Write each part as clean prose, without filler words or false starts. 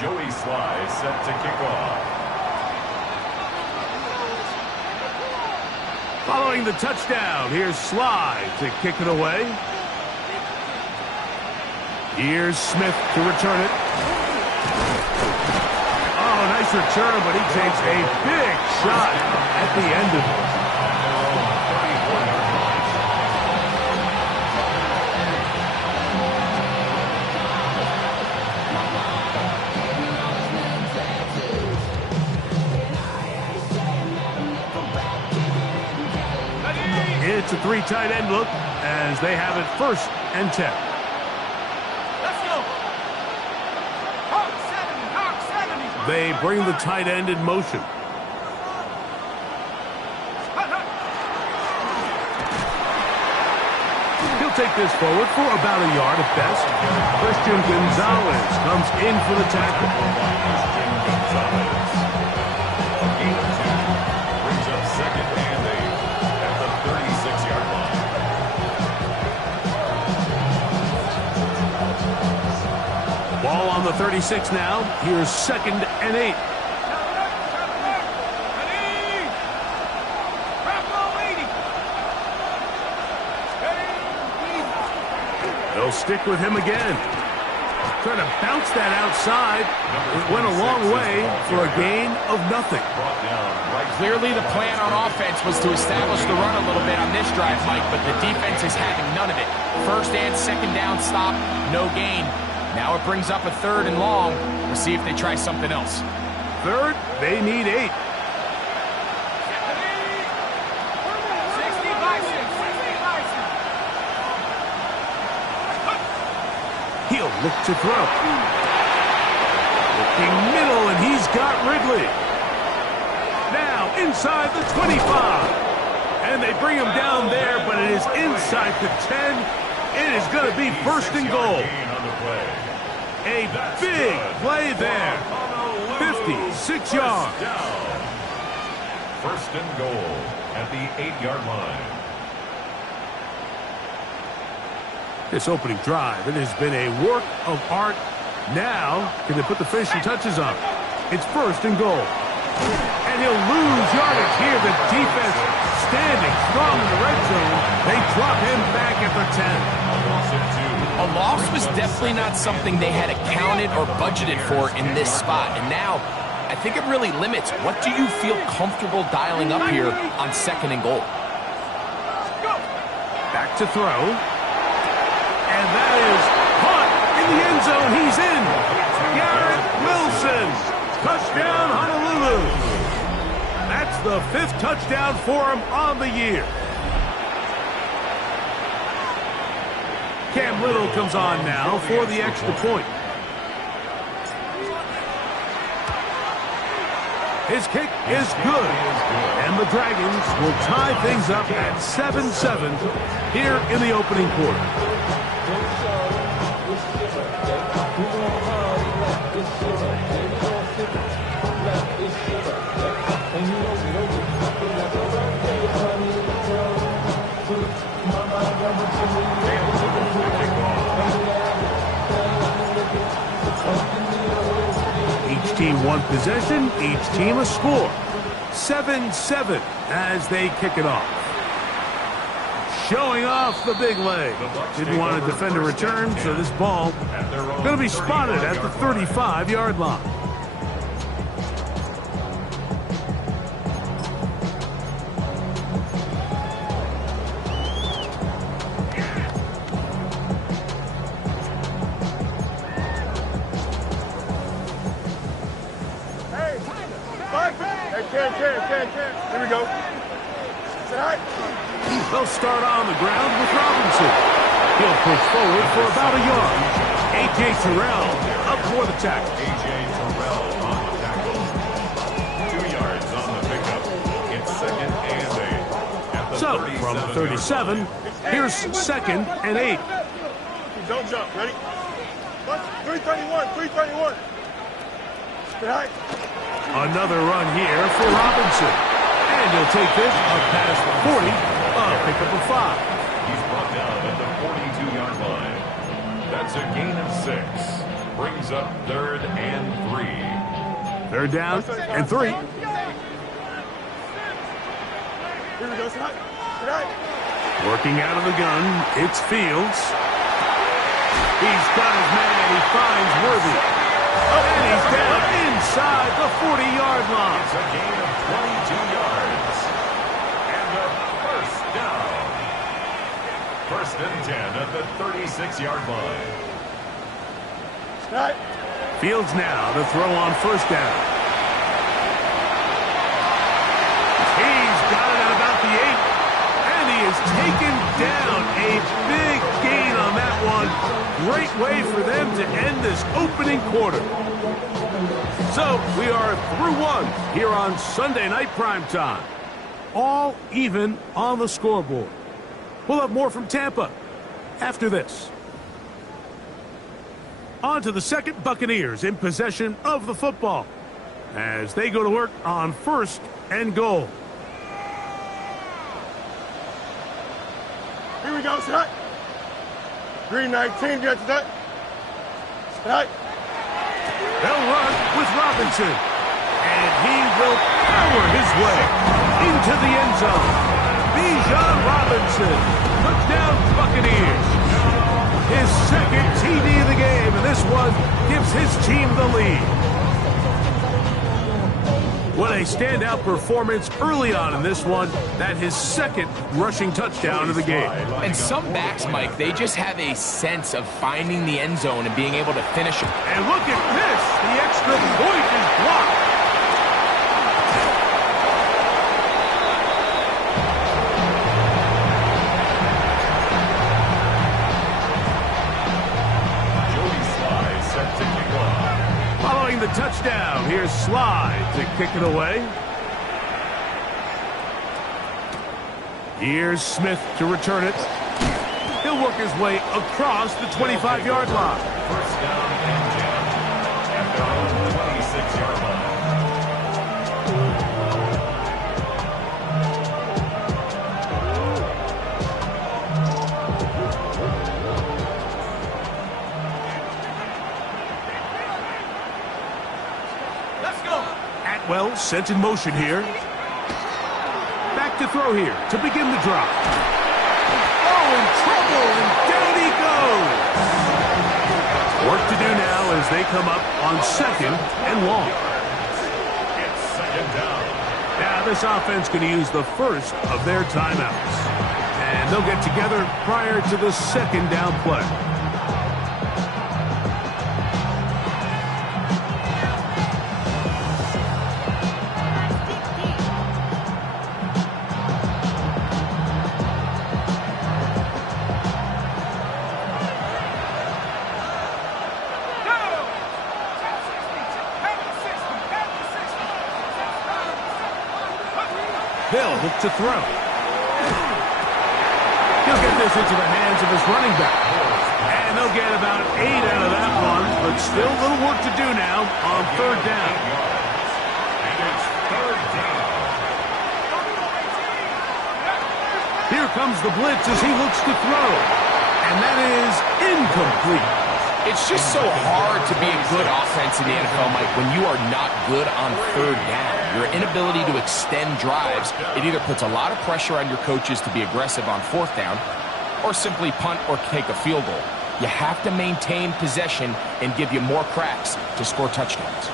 Joey Sly set to kick off. Following the touchdown, here's Sly to kick it away. Here's Smith to return it. Oh, nice return, but he takes a big shot at the end of it. It's a three tight end look as they have it 1st and 10. Let's go. Hawk 70. They bring the tight end in motion. He'll take this forward for about a yard at best. Christian Gonzalez comes in for the tackle. Christian Gonzalez. Gain of 2. Brings up 2nd and 8 at the 36-yard line. Ball on the 36 now. Here's 2nd and 8. They'll stick with him again. Trying to bounce that outside. It went a long way for a gain of nothing. Clearly the plan on offense was to establish the run a little bit on this drive, Mike, but the defense is having none of it. 1st and 2nd down stop, no gain. Now it brings up a 3rd and long. We'll see if they try something else. 3rd, they need 8. He'll look to throw. Looking middle, and he's got Ridley. Now inside the 25. And they bring him down there, but it is inside the 10. It is going to be 1st and goal. A big play there. 56 yards. 1st and goal at the 8-yard line. This opening drive, it has been a work of art. Now, can they put the finishing touches on? It's 1st and goal. And he'll lose yardage here. The defense standing strong in the red zone. They drop him back at the 10. A loss was definitely not something they had accounted or budgeted for in this spot. And now, I think it really limits. What do you feel comfortable dialing up here on 2nd and goal? Back to throw. And that is caught in the end zone. He's in. Garrett Wilson. Touchdown, Honolulu. That's the 5th touchdown for him on the year. Cam Little comes on now for the extra point. His kick is good. And the Dragons will tie things up at 7-7 here in the opening quarter. 1 possession, each team a score. 7-7 as they kick it off. Showing off the big leg. Didn't want to defend a return, so this ball going to be spotted at the 35-yard line. Here we go. They'll start on the ground with Robinson. He'll push forward for about a yard. A.J. Terrell up for the tackle. A.J. Terrell on the tackle. 2 yards on the pickup. It's 2nd and 8. So, from the 37, here's 2nd and 8. Don't jump. Ready? 331. Stay high. Another run here for Robinson. And he'll take this up past 40, a pickup of 5. He's brought down at the 42-yard line. That's a gain of 6. Brings up 3rd and 3. 3rd down and 3. Here we go, tonight. Working out of the gun, it's Fields. He's got his man, he finds Worthy. And he's down inside the 40-yard line. It's a gain of 22 yards. And a first down. 1st and 10 at the 36-yard line. Tonight. Fields now to throw on 1st down. He's got it at about the 8. And he is taken down. A big gain on that one. Great way for them to end this opening quarter. So we are through 1 here on Sunday Night Primetime. All even on the scoreboard. We'll have more from Tampa after this. On to the 2nd, Buccaneers in possession of the football as they go to work on 1st and goal. Here we go, tonight. Green 19, get to that. Tonight. They'll run with Robinson. And he will power his way into the end zone. Bijan Robinson. Touchdown, Buccaneers. His 2nd TD of the game, and this one gives his team the lead. What a standout performance early on in this one. That his 2nd rushing touchdown of the game. And some backs, Mike, they just have a sense of finding the end zone and being able to finish it. And look at this. The extra point is blocked. Following the touchdown, here's Sly to kick it away. Here's Smith to return it. He'll work his way across the 25-yard line. 1st down and 10 at their own 26-yard line. Atwell sent in motion here. Back to throw here to begin the drop. Oh, in trouble, and down he goes. Work to do now as they come up on 2nd and long. It's 2nd down. Now this offense going to use the first of their timeouts. And they'll get together prior to the 2nd down play. They'll look to throw. He'll get this into the hands of his running back. And they'll get about 8 out of that one, but still a little work to do now on 3rd down. And it's 3rd down. Here comes the blitz as he looks to throw. And that is incomplete. It's just so hard to be a good offense in the NFL, Mike, when you are not good on 3rd down. Your inability to extend drives, it either puts a lot of pressure on your coaches to be aggressive on 4th down or simply punt or take a field goal. You have to maintain possession and give you more cracks to score touchdowns.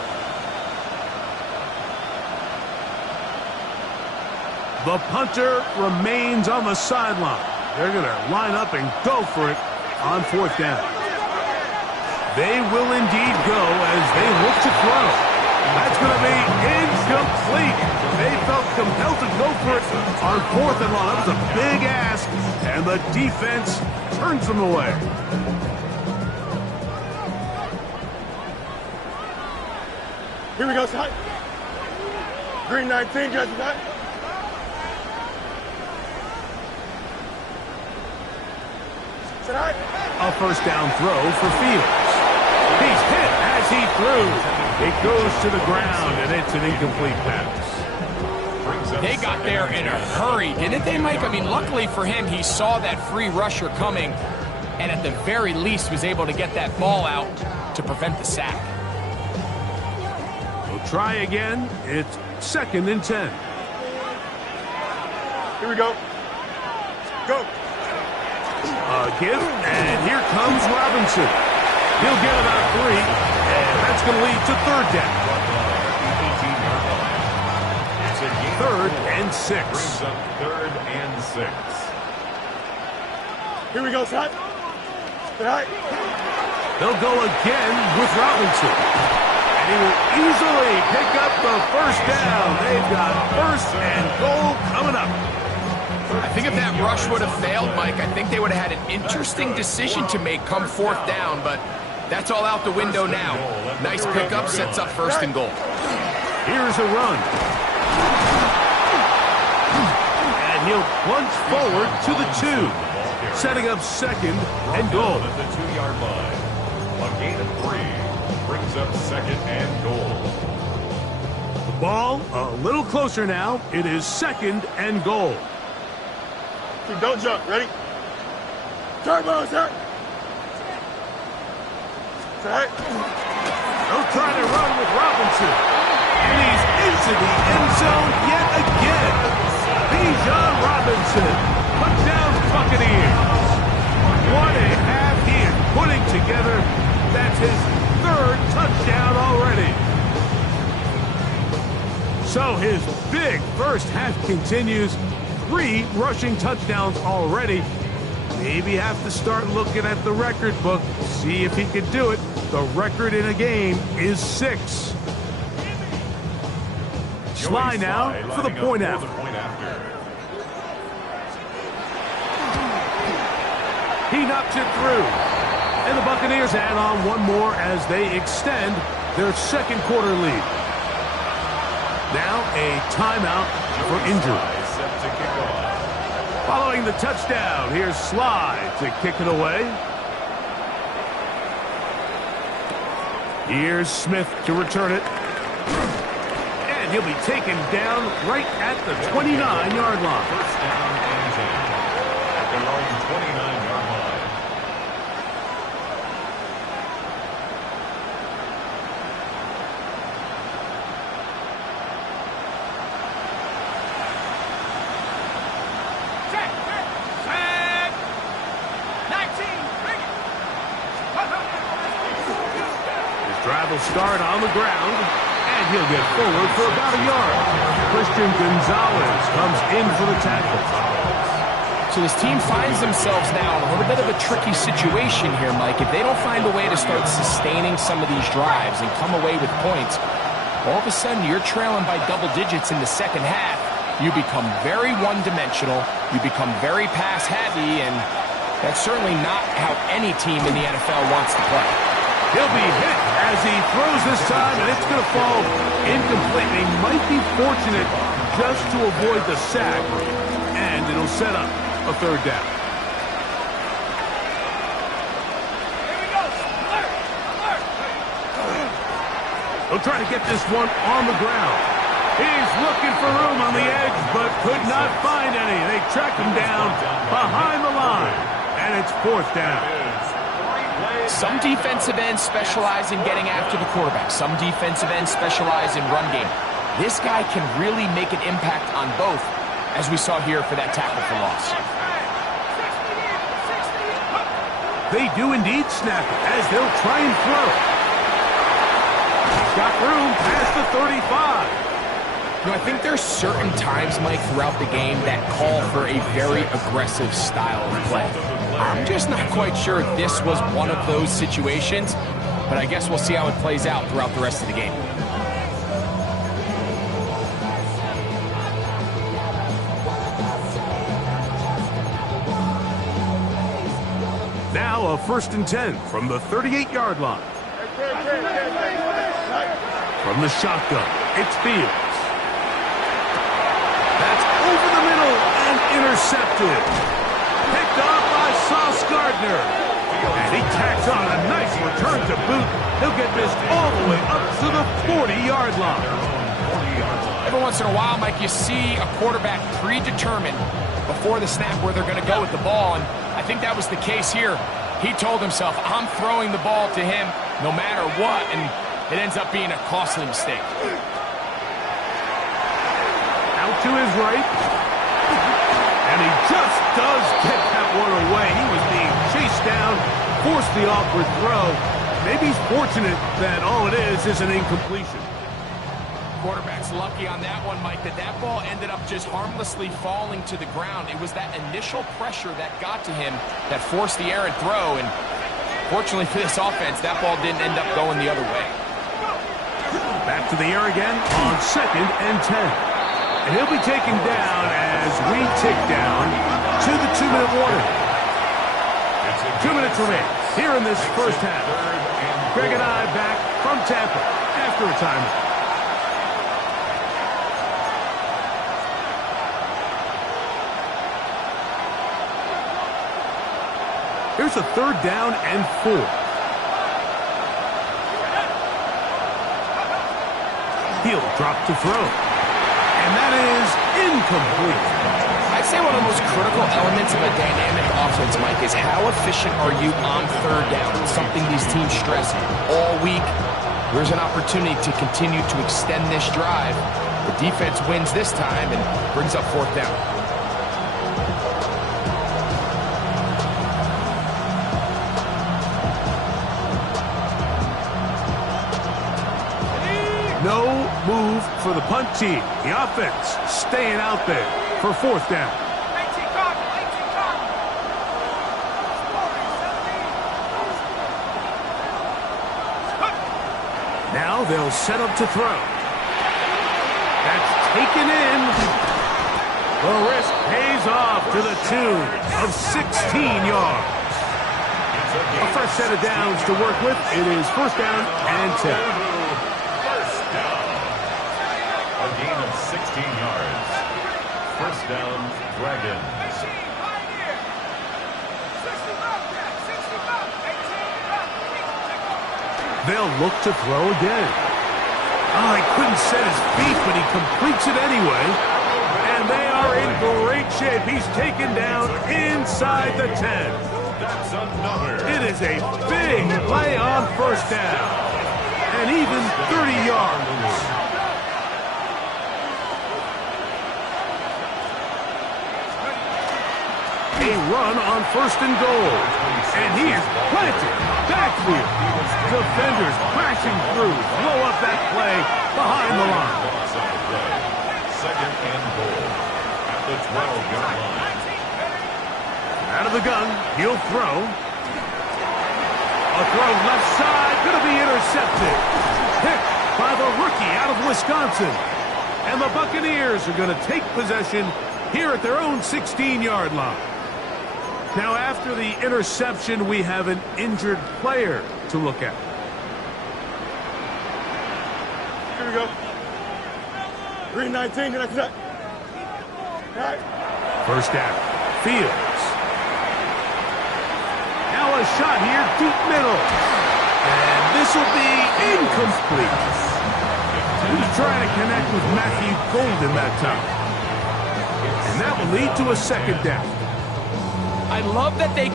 The punter remains on the sideline. They're going to line up and go for it on 4th down. They will indeed go as they look to throw. That's going to be incomplete. They felt compelled to go for it on 4th and long. That was a big ask, and the defense turns them away. Here we go, tonight. Green 19, get to that. Tonight. A 1st down throw for Fields. He's hit as he threw. It goes to the ground, and it's an incomplete pass. They got there in a hurry, didn't they, Mike? I mean, luckily for him, he saw that free rusher coming, and at the very least was able to get that ball out to prevent the sack. We'll try again. It's 2nd and 10. Here we go. Go. Give, and here comes Robinson. He'll get about 3, and that's going to lead to 3rd down. 3rd and 6. Brings up 3rd and 6. Here we go, Scott. Right. They'll go again with Robinson. And he will easily pick up the 1st down. They've got 1st and goal coming up. I think if that rush would have failed, Mike, I think they would have had an interesting decision to make come 4th down, but that's all out the window now. Nice pickup, sets up 1st and goal. Here's a run. And he'll plunge forward to the 2, setting up 2nd and goal. At the 2-yard line. A gain of 3 brings up 2nd and goal. The ball a little closer now. It is 2nd and goal. Don't jump. Ready? Turbo, sir. Right. They'll try to run with Robinson. And he's into the end zone yet again. Bijan Robinson. Touchdown Buccaneers. What a half he is putting together. That's his 3rd touchdown already. So his big first half continues. 3 rushing touchdowns already. Maybe have to start looking at the record book, see if he can do it. The record in a game is 6. Sly now for the point after. He knocks it through. And the Buccaneers add on one more as they extend their 2nd quarter lead. Now a timeout for injury. Following the touchdown, here's Sly to kick it away. Here's Smith to return it. And he'll be taken down right at the 29-yard line. 1st down and 10. At their own 29-yard line. Drive will start on the ground, and he'll get forward for about a yard. Christian Gonzalez comes in for the tackle. So this team finds themselves now in a little bit of a tricky situation here, Mike. If they don't find a way to start sustaining some of these drives and come away with points, all of a sudden you're trailing by double digits in the 2nd half. You become very one-dimensional. You become very pass-heavy, and that's certainly not how any team in the NFL wants to play. He'll be hit as he throws this time, and it's going to fall incomplete. He might be fortunate just to avoid the sack, and it'll set up a 3rd down. He'll try to get this one on the ground. He's looking for room on the edge, but could not find any. They track him down behind the line, and it's 4th down. Some defensive ends specialize in getting after the quarterback. Some defensive ends specialize in run game. This guy can really make an impact on both, as we saw here for that tackle for loss. They do indeed snap it as they'll try and throw. He's got room past the 35. You know, I think there's certain times, Mike, throughout the game that call for a very aggressive style of play. I'm just not quite sure if this was one of those situations, but I guess we'll see how it plays out throughout the rest of the game. Now a 1st and 10 from the 38-yard line. From the shotgun, it's Fields. That's over the middle and intercepted. Picked off by Sauce Gardner. And he tacks on a nice return to boot. He'll get this all the way up to the 40-yard line. Every once in a while, Mike, you see a quarterback predetermined before the snap where they're going to go with the ball, and I think that was the case here. He told himself, I'm throwing the ball to him no matter what, and it ends up being a costly mistake. Out to his right. And he just does get that one away. He was being chased down, forced the awkward throw. Maybe he's fortunate that all it is an incompletion. Quarterback's lucky on that one, Mike, that ball ended up just harmlessly falling to the ground. It was that initial pressure that got to him that forced the errant throw, and fortunately for this offense, that ball didn't end up going the other way. Back to the air again on 2nd and 10. And he'll be taken down as we tick down to the 2-minute warning. 2 minutes remain here in this first half. Greg and I back from Tampa after a timeout. Here's a 3rd down and 4. He'll drop to throw. And that is incomplete. I'd say one of the most critical elements of a dynamic offense, Mike, is how efficient are you on 3rd down? It's something these teams stress all week. There's an opportunity to continue to extend this drive. The defense wins this time and brings up 4th down. No move for the punt team. The offense staying out there for 4th down. Now they'll set up to throw. That's taken in. The risk pays off to the tune of 16 yards. A fresh set of downs to work with. It is 1st down and 10. A gain of 16 yards. 1st down, Dragons. They'll look to throw again. Oh, he couldn't set his feet, but he completes it anyway. And they are in great shape. He's taken down inside the 10. That's another. It is a big play on 1st down. And even 30 yards. A run on 1st and goal. And he is planted. Backfield. Defenders crashing through. Blow up that play behind the line. 2nd and goal at the 12-yard line. Out of the gun. He'll throw. A throw left side. Going to be intercepted. Picked by the rookie out of Wisconsin. And the Buccaneers are going to take possession here at their own 16-yard line. Now, after the interception, we have an injured player to look at. Here we go. 3:19. That's it. Right. 1st down. Fields. Now a shot here, deep middle. And this will be incomplete. He was trying to connect with Matthew Golden that time. And that will lead to a 2nd down. I love that they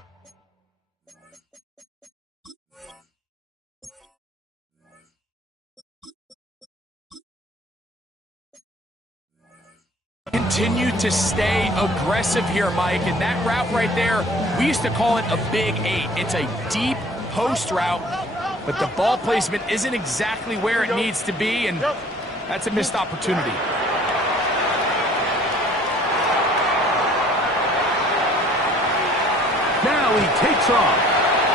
continue to stay aggressive here, Mike. And that route right there, we used to call it a big 8. It's a deep post route, but the ball placement isn't exactly where it needs to be, and that's a missed opportunity. Now he takes off,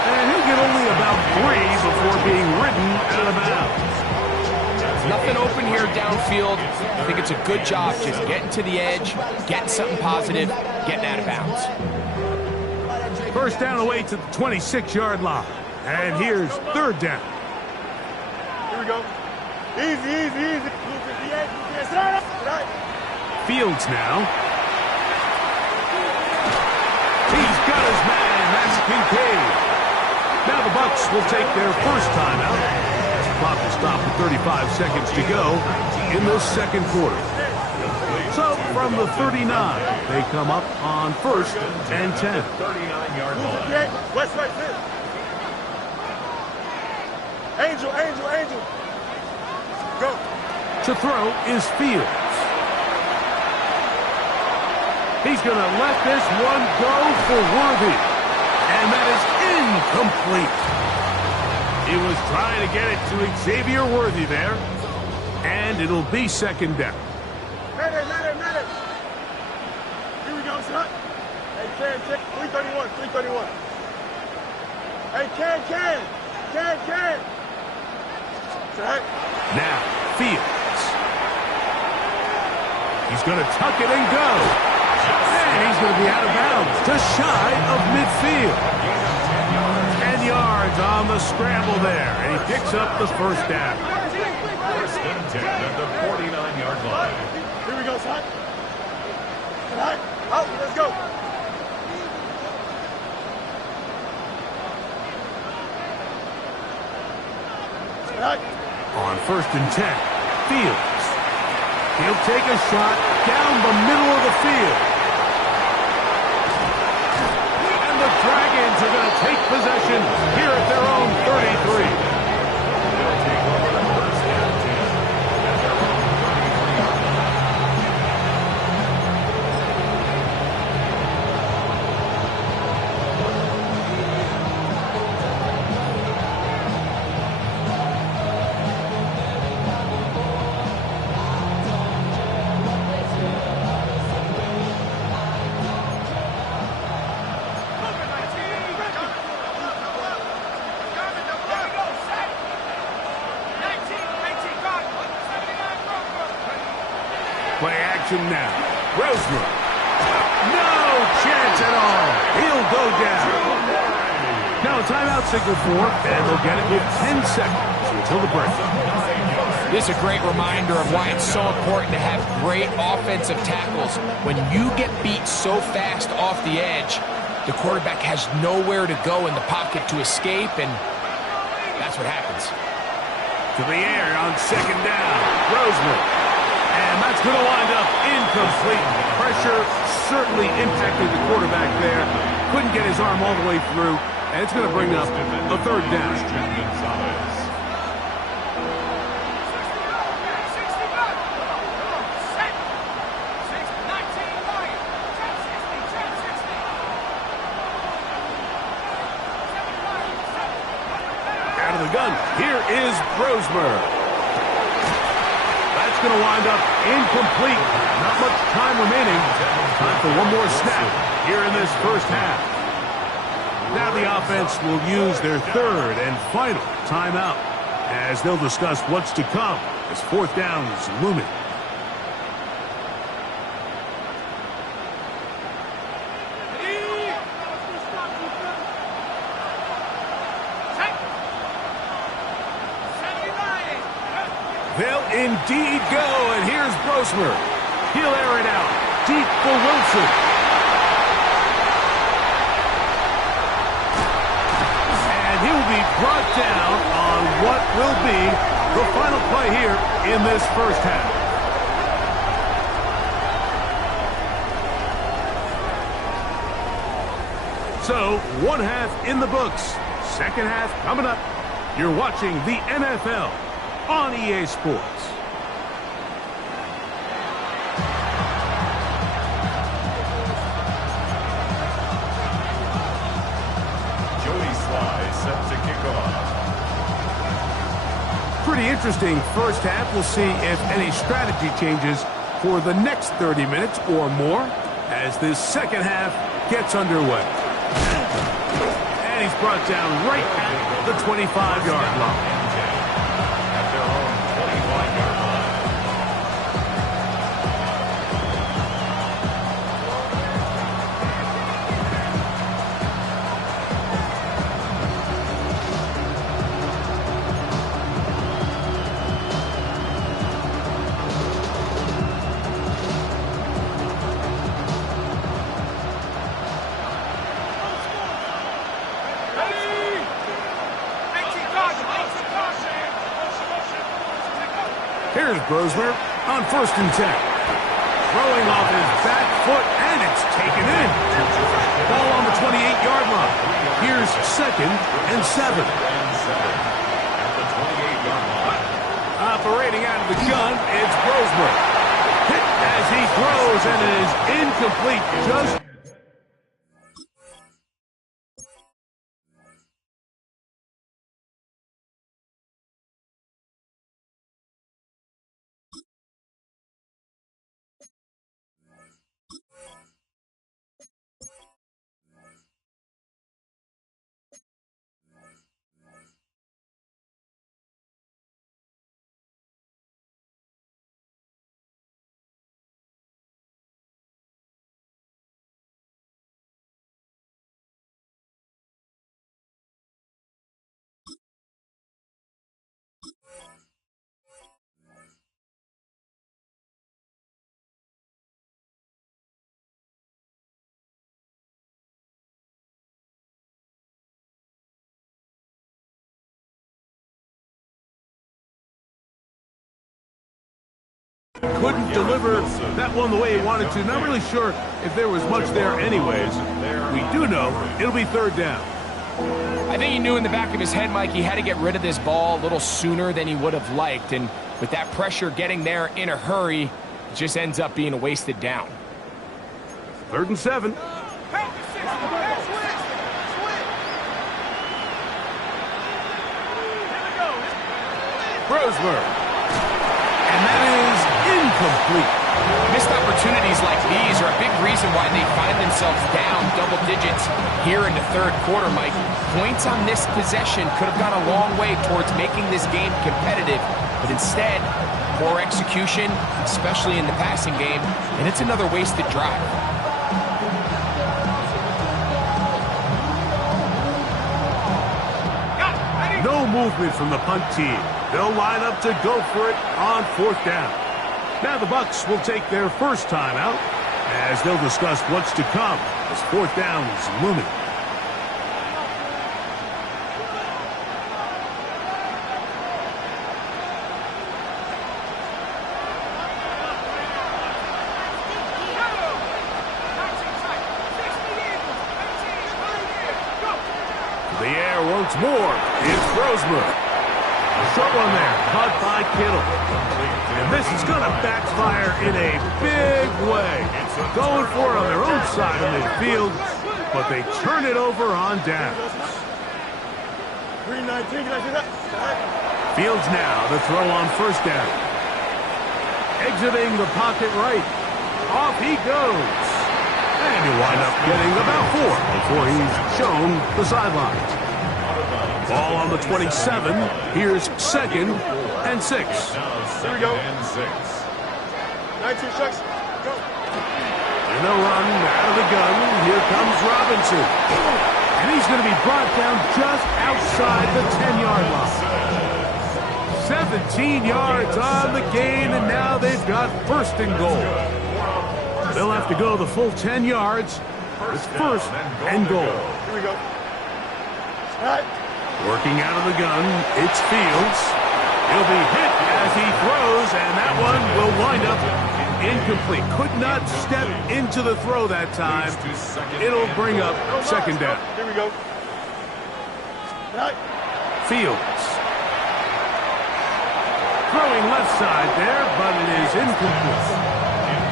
and he'll get only about 3 before being ridden out of bounds. Nothing open here downfield. I think it's a good job just getting to the edge, getting something positive, getting out of bounds. 1st down away to the 26-yard line. And here's 3rd down. Here we go. Easy. Fields now. He's got his man. That's Kincaid. Now the Bucs will take their first timeout. Clock will stop with 35 seconds to go in this 2nd quarter. So from the 39. They come up on 1st and 10. 39-yard line. Okay, West right there. Angel, Angel, Angel. Go. To throw is Fields. He's going to let this one go for Worthy. And that is incomplete. He was trying to get it to Xavier Worthy there. And it'll be 2nd down. Minute. Here we go, son. Hey, Ken, 331, 331. Hey, Ken. Right. Now, Fields. He's going to tuck it and go. And he's going to be out of bounds, just shy of midfield. 10 yards on the scramble there, and he picks up the 1st down. 1st and 10 at the 49-yard line. Here we go, son. Right. Out, let's go. Right. On 1st and 10, Fields. He'll take a shot down the middle of the field. And the Dragons are going to take possession here at their own 33. They'll take over the 1st and 10 at their own 33-yard line. Play action now. Roseman. No chance at all. He'll go down. Now a timeout signal for, and they'll get it with 10 seconds until the break. This is a great reminder of why it's so important to have great offensive tackles. When you get beat so fast off the edge, the quarterback has nowhere to go in the pocket to escape, and that's what happens. To the air on 2nd down. Roseman. And that's going to wind up incomplete. Pressure certainly impacted the quarterback there. Couldn't get his arm all the way through. And it's going to bring up a 3rd down. Out of the gun, here is Brosmer. That's going to wind up incomplete. Not much time remaining. Time for one more snap here in this 1st half. Now the offense will use their 3rd and final timeout as they'll discuss what's to come as 4th down is looming. They'll indeed go, and here's Brosmer. He'll air it out. Deep for Wilson. And he'll be brought down on what will be the final play here in this 1st half. So, 1 half in the books. 2nd half coming up. You're watching the NFL on EA Sports. Jody Sly set to kick off. Pretty interesting 1st half. We'll see if any strategy changes for the next 30 minutes or more as this 2nd half gets underway. And he's brought down right at the 25-yard line. At their own 25-yard line. Here's Brosmer on 1st and 10. throwing off his back foot, and it's taken in. Ball on the 28-yard line. Here's 2nd and 7. At the 28-yard line. Operating out of the gun, it's Roseberg. Hit as he throws, and it is incomplete. Just couldn't deliver that one the way he wanted to. Not really sure if there was much there anyways. We do know it'll be 3rd down. I think he knew in the back of his head, Mike, he had to get rid of this ball a little sooner than he would have liked. And with that pressure getting there in a hurry, it just ends up being a wasted down. 3rd and 7. Roseberg. And that is incomplete. Missed opportunities like these are a big reason why they find themselves down double digits here in the 3rd quarter, Mike. Points on this possession could have gone a long way towards making this game competitive, but instead, poor execution, especially in the passing game, and it's another wasted drive. No movement from the punt team. They'll line up to go for it on 4th down. Now the Bucs will take their first time out as they'll discuss what's to come as 4th down is looming. The air once more. It's Roseberg. Short one there, caught by Kittle. And this is going to backfire in a big way. Going for it on their own side of midfield, but they turn it over on downs. 319, can I see that? Fields now to throw on 1st down. Exiting the pocket right. Off he goes. And he'll wind up getting about 4 before he's shown the sidelines. Ball on the 27. Here's 2nd and 6. Here we go. 19 shots. Go. In a run out of the gun, here comes Robinson. And he's going to be brought down just outside the 10-yard line. 17 yards on the gain, and now they've got 1st and goal. They'll have to go the full 10 yards. It's 1st and goal. Here we go. Right. Working out of the gun, it's Fields. He'll be hit as he throws, and that one will wind up incomplete. Could not step into the throw that time. It'll bring up 2nd down. Here we go. Right. Fields. Throwing left side there, but it is incomplete.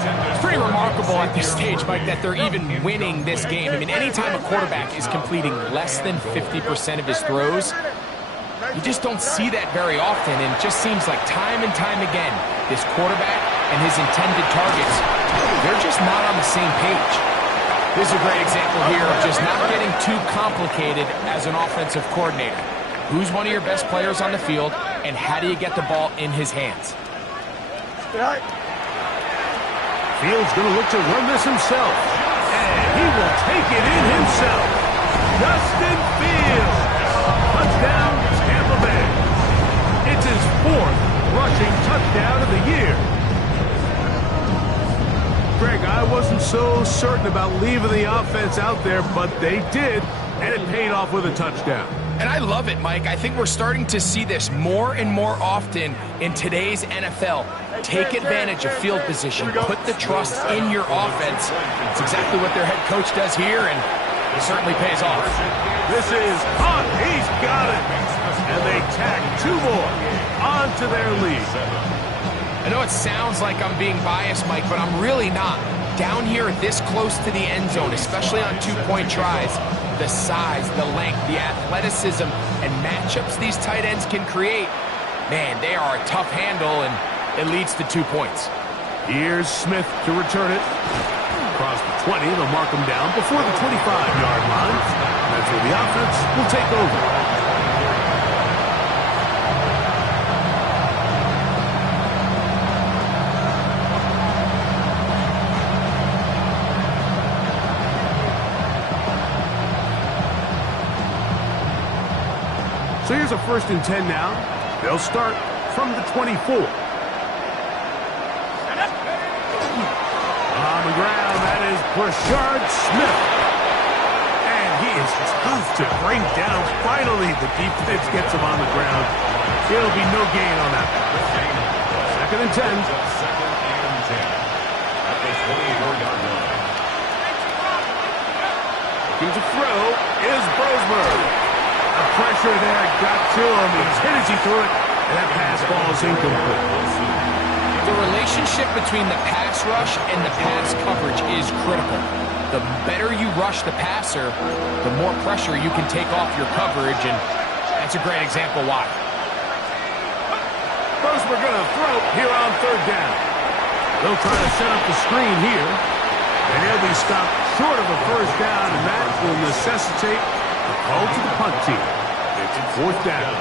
It's pretty remarkable at this stage, Mike, that they're even winning this game. I mean, anytime a quarterback is completing less than 50% of his throws, you just don't see that very often, and it just seems like time and time again, this quarterback and his intended targets, they're just not on the same page. This is a great example here of just not getting too complicated as an offensive coordinator. Who's one of your best players on the field, and how do you get the ball in his hands? Right. Fields going to look to run this himself. And he will take it in himself. Justin Fields. Touchdown, Tampa Bay. It's his 4th rushing touchdown of the year. Greg, I wasn't so certain about leaving the offense out there, but they did, and it paid off with a touchdown. And I love it, Mike. I think we're starting to see this more and more often in today's NFL. Take advantage of field position. Put the trust in your offense. It's exactly what their head coach does here, and it certainly pays off. This is hot. He's got it. And they tack 2 more onto their lead. I know it sounds like I'm being biased, Mike, but I'm really not. Down here this close to the end zone, especially on 2-point tries, the size, the length, the athleticism, and matchups these tight ends can create, man, they are a tough handle, and it leads to 2 points. Here's Smith to return it. Across the 20, they'll mark him down before the 25-yard line. That's where the offense will take over. So here's a 1st and 10 now. They'll start from the 24. On the ground, that is Brashard Smith. And he is tough to bring down. Finally, the defense gets him on the ground. There'll be no gain on that. 2nd and 10. 2nd and 10 at the 20-yard line. Looking to throw is Brosberg. The pressure there got to him. He's hit as he threw it, and that pass falls incomplete. The relationship between the pass rush and the pass coverage is critical. The better you rush the passer, the more pressure you can take off your coverage, and that's a great example why. Brosberg going to throw here on 3rd down. They'll try to set up the screen here, and he'll be stopped short of a 1st down, and that will necessitate a call to the punt team. It's 4th down.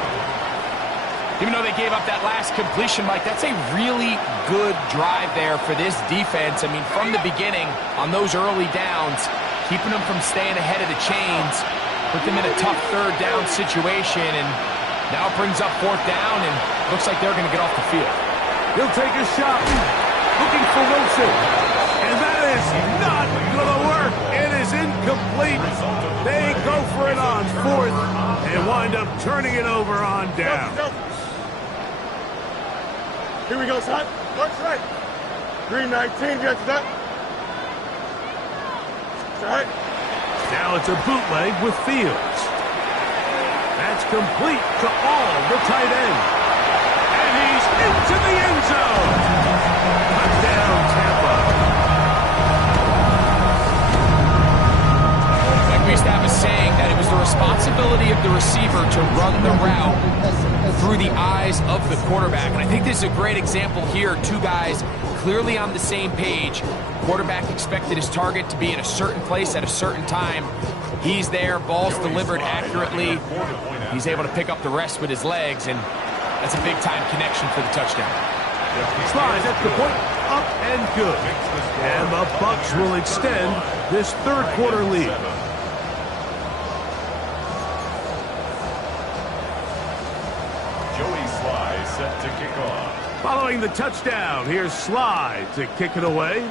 Even though they gave up that last completion, Mike, that's a really good drive there for this defense. I mean, from the beginning, on those early downs, keeping them from staying ahead of the chains, put them in a tough 3rd down situation, and now it brings up 4th down, and looks like they're going to get off the field. He'll take a shot, looking for Wilson, and that is not going to work. It is incomplete. They go for it on 4th and wind up turning it over on down. Here we go, son. What's right? 319, get that. Right. Now it's a bootleg with Fields. That's complete to all the tight end. And he's into the end zone. Touchdown, Tampa. We used to have a saying that it was the responsibility of the receiver to run the route through the eyes of the quarterback. And I think this is a great example here. 2 guys clearly on the same page. Quarterback expected his target to be in a certain place at a certain time. He's there, ball's delivered accurately. He's able to pick up the rest with his legs, and that's a big-time connection for the touchdown. Slides at the point, up and good. And the Bucs will extend this 3rd quarter lead. Set to kick off. Following the touchdown, here's Slide to kick it away.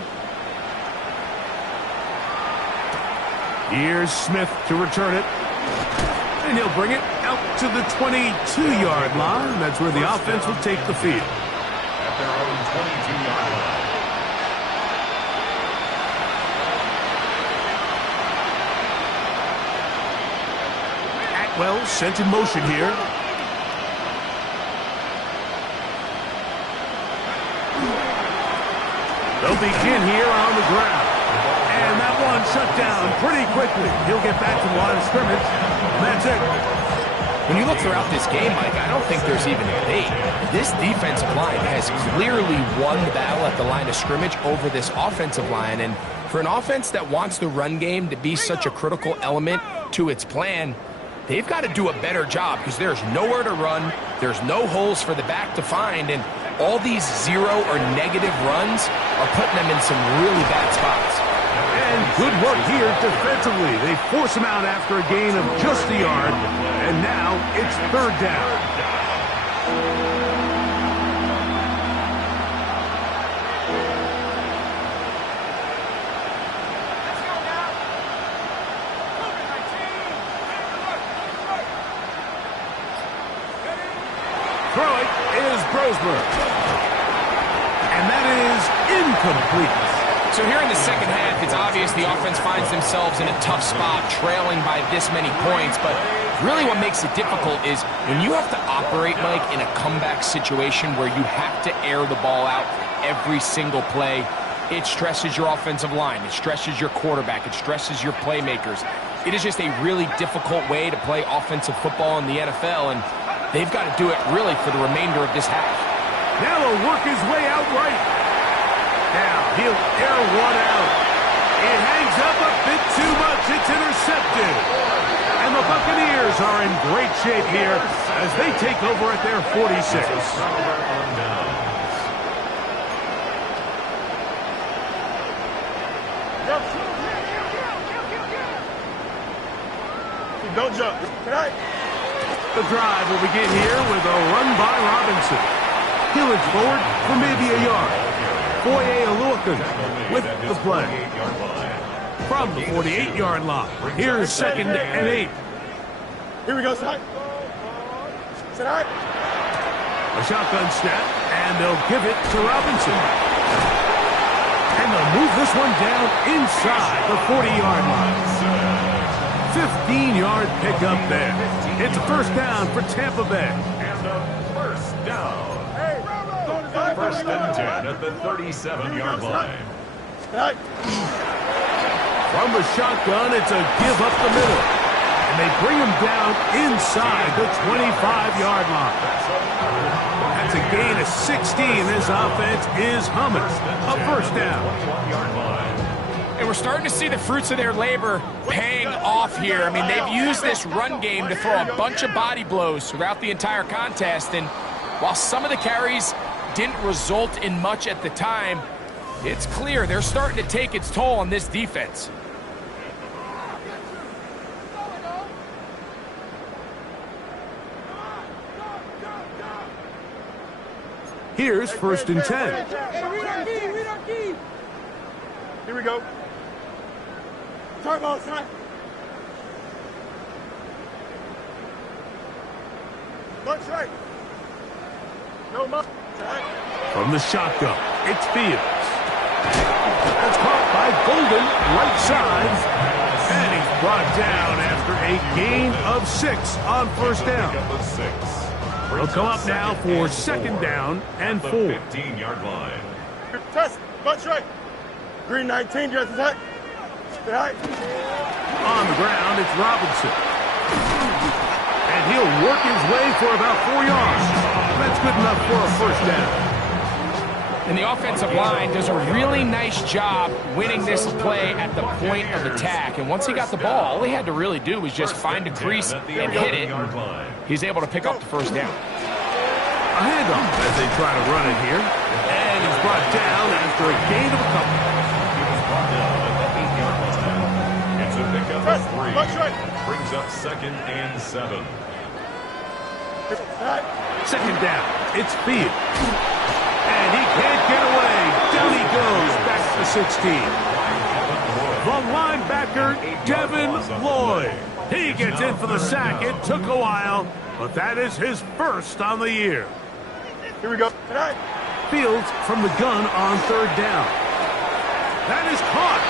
Here's Smith to return it. And he'll bring it out to the 22-yard line. That's where the offense will take the field. At their own 22-yard line. Atwell sent in motion here. They'll begin here on the ground. And that one shut down pretty quickly. He'll get back to the line of scrimmage. That's it. When you look throughout this game, Mike, I don't think there's even a debate. This defensive line has clearly won the battle at the line of scrimmage over this offensive line. And for an offense that wants the run game to be such a critical element to its plan, they've got to do a better job because there's nowhere to run. There's no holes for the back to find. And all these 0 or negative runs are putting them in some really bad spots. And good work here defensively. They force him out after a gain of just a yard. And now it's 3rd down. throw it is Brosmer. And that is incomplete. So here in the second half, it's obvious the offense finds themselves in a tough spot, trailing by this many points. But really what makes it difficult is when you have to operate, Mike, in a comeback situation where you have to air the ball out every single play, it stresses your offensive line. It stresses your quarterback. It stresses your playmakers. It is just a really difficult way to play offensive football in the NFL, and they've got to do it really for the remainder of this half. Now he'll work his way out right. Now he'll air one out. It hangs up a bit too much. It's intercepted. And the Buccaneers are in great shape here as they take over at their 46. Don't jump. Tonight. The drive will begin here with a run by Robinson. He'll it forward for maybe a yard. Foye Aluakun with the play. From the 48-yard line, here's 2nd and 8. Here we go, Side. Tonight. A shotgun snap, and they'll give it to Robinson. And they'll move this one down inside the 40-yard line. 15-yard pickup there. It's a first down for Tampa Bay. And a first down. First and 10 at the 37-yard line. From the shotgun, it's a give up the middle. And they bring him down inside the 25-yard line. That's a gain of 16. This offense is humming. A first down. And we're starting to see the fruits of their labor paying off here. I mean, they've used this run game to throw a bunch of body blows throughout the entire contest. And while some of the carries didn't result in much at the time, it's clear they're starting to take its toll on this defense. Here's 1st and 10. Here we go. Turn ball, Side. Lunch right. No more. From the shotgun, it's Fields. That's caught by Golden, right side. And he's brought down after a gain of 6 on first down. He'll come up now for 2nd down and 4. 15-yard line. Test. Lunch right. Green 19, just attack. Right. On the ground, it's Robinson. And he'll work his way for about 4 yards. That's good enough for a first down. And the offensive line does a really nice job winning this play at the point of attack. And once he got the ball, all he had to really do was just find a crease and hit it. He's able to pick up the first down. A handoff as they try to run it here. And he's brought down after a gain of a couple. It's a pickup of 3. Brings up 2nd and 7. 2nd down. It's Fields. And he can't get away. Down he goes back to 16. The linebacker, Devin Lloyd. He gets in for the sack. It took a while, but that is his first on the year. Here we go. Fields from the gun on 3rd down. That is caught.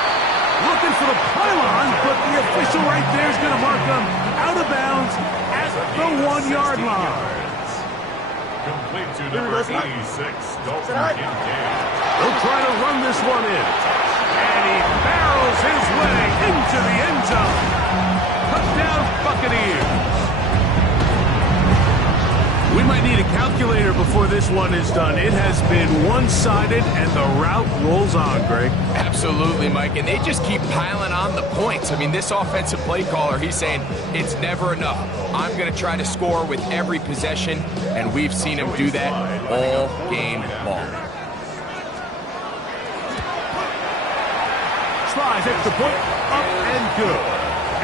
Looking for the pylon, but the official right there is going to mark him out of bounds at the 1-yard line. Complete to number 86, Dalton Kincaid. He'll try to run this one in. And he barrels his way into the end zone. Touchdown, Buccaneers. We might need a calculator before this one is done. It has been one-sided, and the route rolls on, Greg. Absolutely, Mike, and they just keep piling on the points. I mean, this offensive play caller, he's saying it's never enough. I'm going to try to score with every possession, and we've seen him do that all game long. Slides extra point, up and good.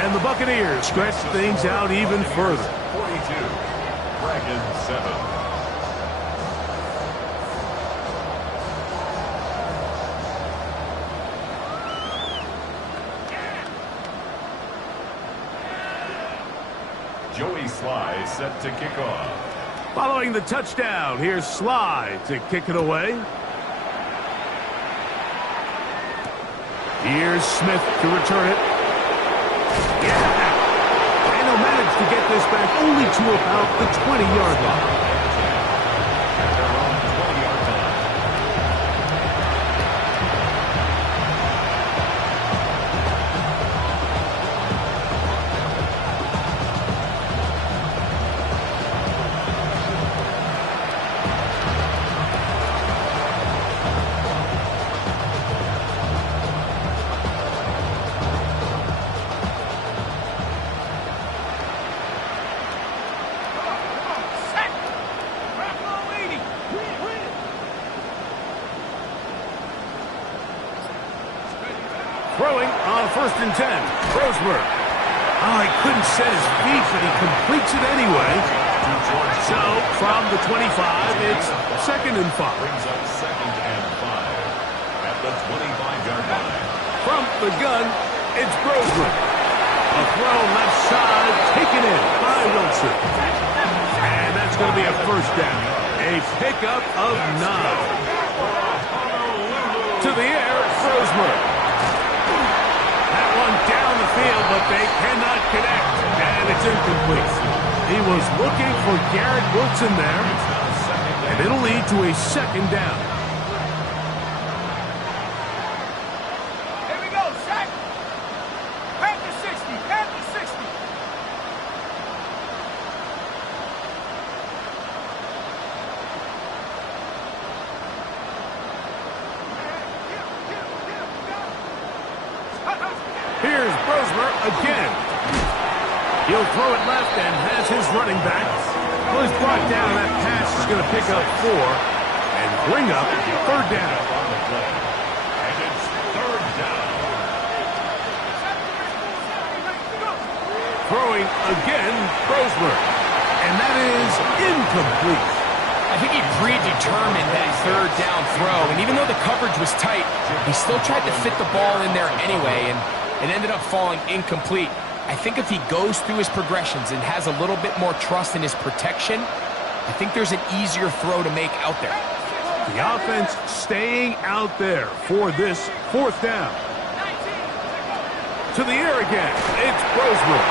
And the Buccaneers stretch things out even further. 42, Dragon 7. Joey Sly set to kick off. Following the touchdown, here's Sly to kick it away. Here's Smith to return it. Yeah! And he'll manage to get this back only to about the 20-yard line. Throwing on 1st and 10. Roseberg. Oh, he couldn't set his feet, but he completes it anyway. So, from the 25, it's 2nd and 5. Brings up 2nd and 5 at the 25-yard line. From the gun, it's Roseberg. A throw left side, taken in by Wilson. And that's going to be a 1st down. A pickup of 9. To the air, Roseberg. Down the field, but they cannot connect, and it's incomplete. He was looking for Garrett Wilson there, and it'll lead to a 2nd down. Here we go, Shaq. Pass the 60, pass the 60. Here's Brosmer again. He'll throw it left and has his running back. Well, he's brought down. That pass is going to pick up 4 and bring up 3rd down. And it's 3rd down. Throwing again, Brosmer. And that is incomplete. I think he predetermined that 3rd down throw, and even though the coverage was tight, he still tried to fit the ball in there anyway, and it ended up falling incomplete. I think if he goes through his progressions and has a little bit more trust in his protection, I think there's an easier throw to make out there. The offense staying out there for this 4th down. To the air again. It's Brosmer.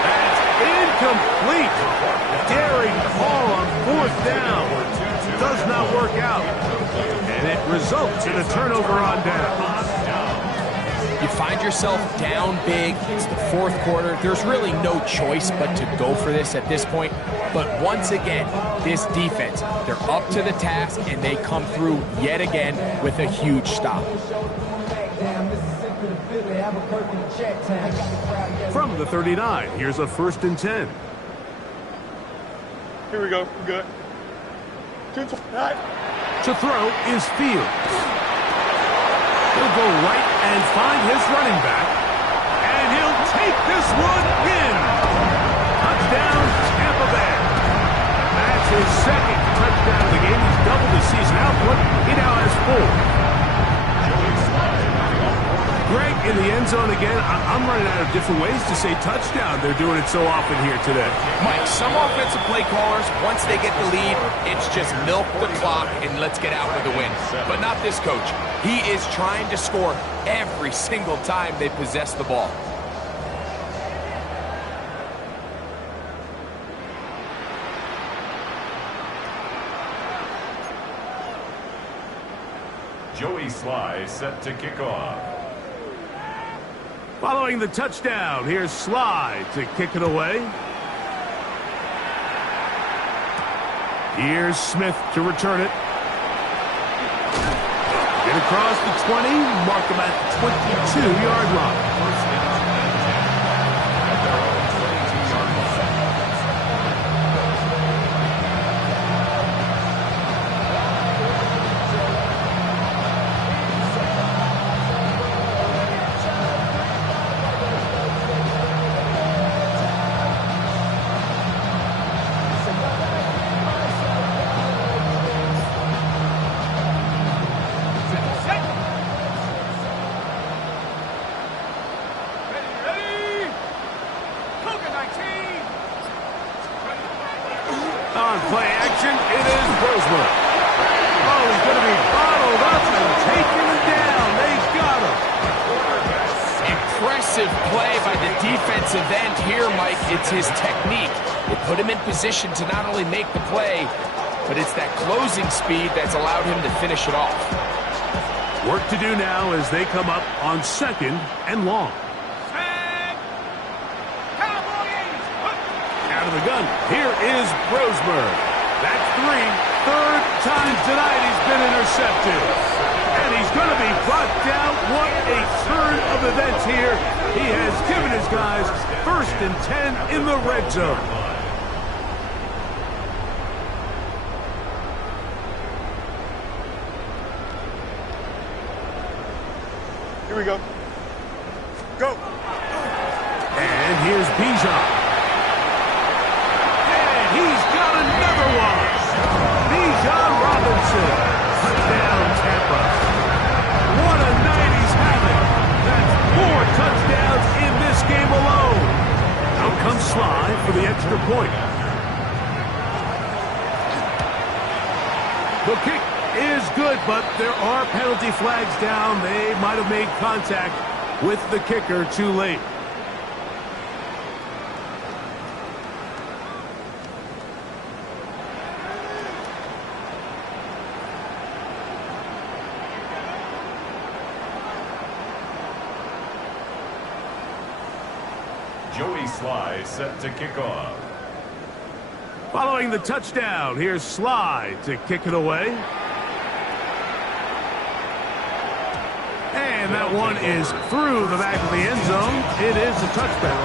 That's incomplete. Daring call on 4th down. Does not work out. And it results in a turnover on down. You find yourself down big. It's the 4th quarter. There's really no choice but to go for this at this point. But once again, this defense, they're up to the task, and they come through yet again with a huge stop. From the 39, here's a 1st and 10. Here we go. We're good. 2 to 9. To throw is Fields. He'll go right and find his running back, and he'll take this one in. Touchdown, Tampa Bay. That's his 2nd touchdown of the game. He's doubled his season output. He now has 4. Greg in the end zone again. I'm running out of different ways to say touchdown. They're doing it so often here today. Mike, some offensive play callers, once they get the lead, it's just milk the clock and let's get out with the win. But not this coach. He is trying to score every single time they possess the ball. Joey Sly set to kick off. Following the touchdown, here's Sly to kick it away. Here's Smith to return it. Get across the 20, mark him at the 22-yard line. On play action, it is Brosmer. Oh, he's going to be bottled up and taken down. They got him. Impressive play by the defensive end here, Mike. It's his technique. It put him in position to not only make the play, but it's that closing speed that's allowed him to finish it off. Work to do now as they come up on 2nd and long. Out of the gun, here is Brosmer. That's 3. 3rd time tonight he's been intercepted. And he's going to be brought down. What a turn of events here. He has given his guys 1st and 10 in the red zone. Here we go. Go. And here's Bijan. And he's got another one. Bijan Robinson. Touchdown, Tampa. What a night he's having. That's 4 touchdowns in this game alone. Out comes Sly for the extra point. The kick is good, but there are penalty flags down. They might have made contact with the kicker too late. Joey Sly set to kick off. Following the touchdown, here's Sly to kick it away. And that one is through the back of the end zone. It is a touchback.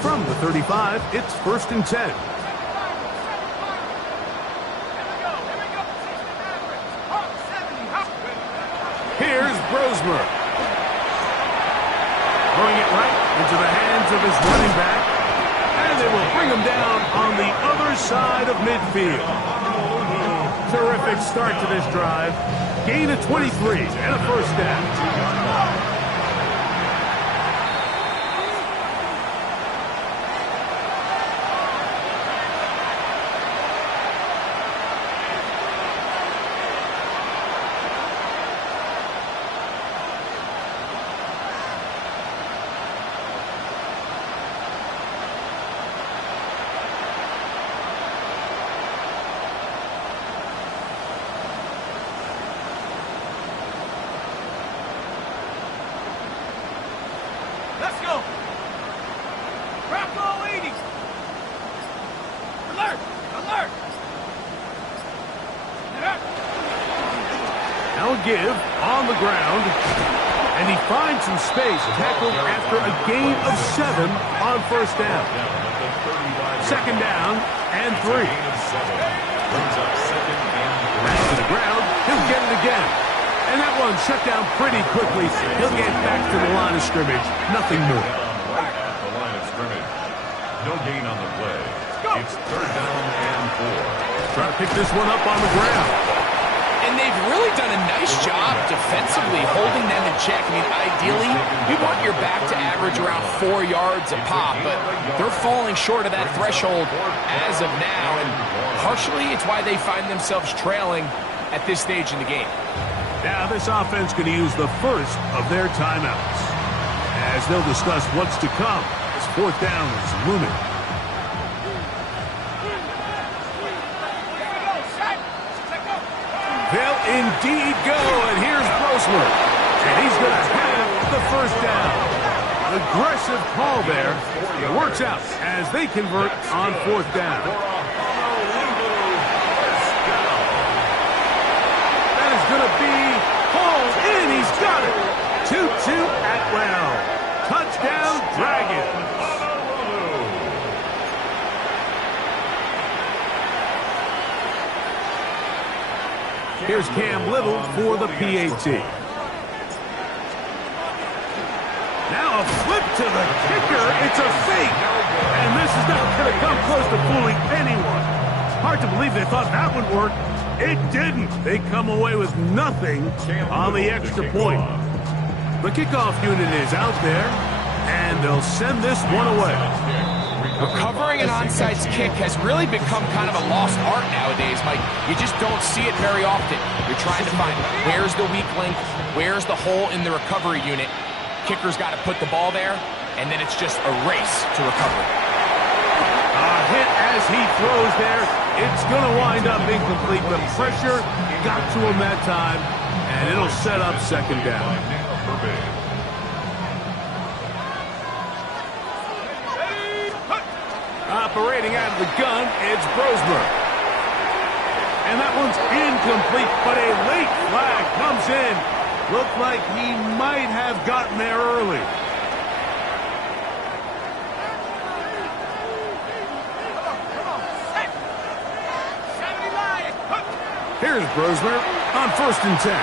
From the 35, it's 1st and 10. Here's Brosmer. Throwing it right into the hands of his running back. And they will bring him down on the other side of midfield. Terrific start to this drive. Gain of 23 and a 1st down. Let's go. Rocco leading. Alert. Alert. Now a give on the ground. And he finds some space, tackled after a gain of 7 on 1st down. 2nd down and 3. Back to the ground. He'll get it again. And that one shut down pretty quickly. He'll get back to the line of scrimmage. Nothing more. Right at the line of scrimmage. No gain on the play. It's 3rd down and 4. Trying to pick this one up on the ground. And they've really done a nice job defensively holding them in check. I mean, ideally, you want your back to average around 4 yards a pop, but they're falling short of that threshold as of now, and partially it's why they find themselves trailing at this stage in the game. Now this offense going to use the first of their timeouts as they'll discuss what's to come as 4th down is looming. They'll indeed go, and here's Brosmer. And he's going to have the 1st down. Aggressive call there. It works out as they convert on 4th down. That is going to be hauled in. He's got it. 2-2 Atwell. Touchdown, Dragons. Here's Cam Little for the PAT. Now a flip to the kicker. It's a fake. And this is not going to come close to fooling anyone. Hard to believe they thought that would work. It didn't. They come away with nothing on the extra point. The kickoff unit is out there, and they'll send this one away. Recovering an onside kick has really become kind of a lost art nowadays, Mike. You just don't see it very often. You're trying to find where's the weak link, where's the hole in the recovery unit. Kicker's got to put the ball there, and then it's just a race to recover. Hit as he throws there. It's going to wind up incomplete, but pressure got to him that time, and it'll set up second down. Operating out of the gun, it's Brosmer. And that one's incomplete, but a late flag comes in. Looked like he might have gotten there early. Here's Brosmer on 1st and 10.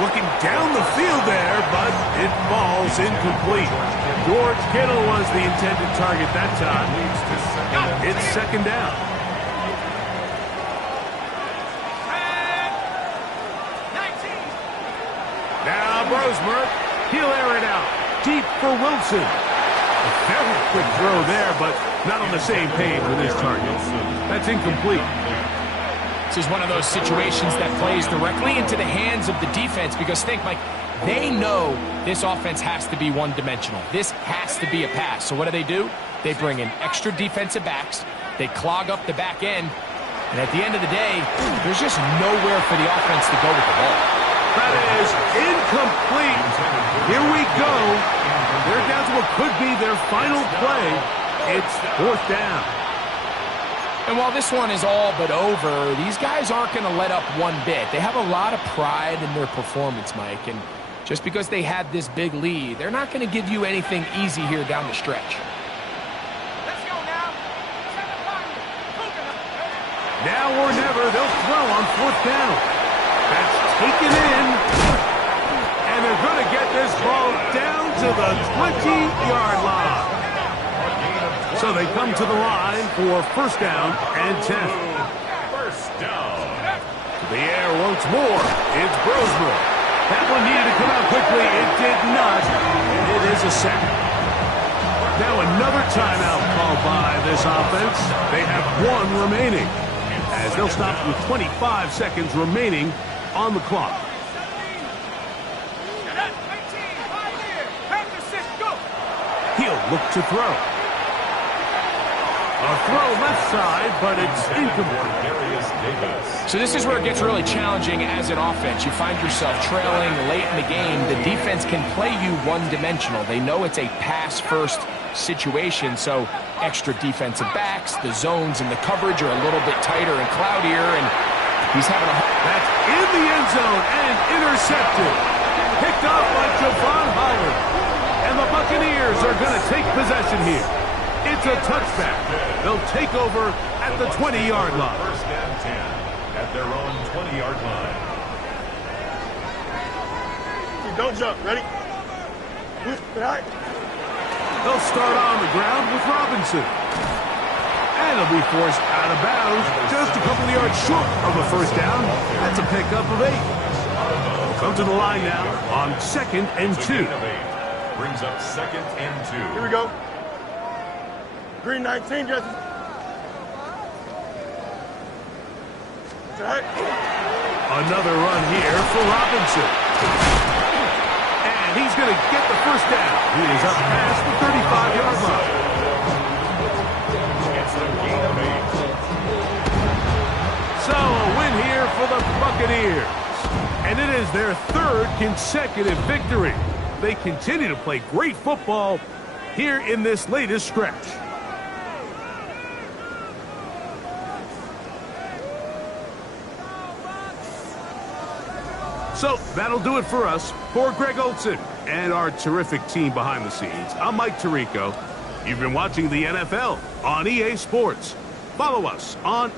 Looking down the field there, but it falls incomplete. George Kittle was the intended target that time. It's second down. Now Brosmer, he'll air it out. Deep for Wilson. A very quick throw there, but not on the same page with his target. That's incomplete. This is one of those situations that plays directly into the hands of the defense because think, Mike, they know this offense has to be one-dimensional. This has to be a pass. So what do? They bring in extra defensive backs. They clog up the back end. And at the end of the day, there's just nowhere for the offense to go with the ball. That is incomplete. Here we go. They're down to what could be their final play. It's 4th down. And while this one is all but over, these guys aren't going to let up one bit. They have a lot of pride in their performance, Mike. And just because they had this big lead, they're not going to give you anything easy here down the stretch. Let's go now. Now or never, they'll throw on 4th down. That's taken in. And they're going to get this ball down to the 20-yard line. So they come to the line for 1st down and 10. 1st down. To the air once more. It's Brosmer. That one needed to come out quickly. It did not. And it is a sack. Now another timeout called by this offense. They have 1 remaining, as they'll stop with 25 seconds remaining on the clock. He'll look to throw. A throw left side, but it's incomplete. So this is where it gets really challenging as an offense. You find yourself trailing late in the game. The defense can play you one-dimensional. They know it's a pass-first situation, so extra defensive backs, the zones and the coverage are a little bit tighter and cloudier, and he's having a... That's in the end zone and intercepted. Picked up by Javon Holland. And the Buccaneers are going to take possession here. It's a touchback. They'll take over at the 20-yard line. 1st and 10 at their own 20-yard line. Don't jump. Ready? Right. They'll start on the ground with Robinson. And he'll be forced out of bounds just a couple of yards short of a 1st down. That's a pickup of 8. They'll come to the line now on 2nd and 2. Brings up 2nd and 2. Here we go. Green 19, Jesse. Right. Another run here for Robinson. And he's going to get the 1st down. He is up past the 35-yard line. It's a gain of 8. So a win here for the Buccaneers. And it is their 3rd consecutive victory. They continue to play great football here in this latest stretch. So that'll do it for us. For Greg Olson and our terrific team behind the scenes, I'm Mike Tirico. You've been watching the NFL on EA Sports. Follow us on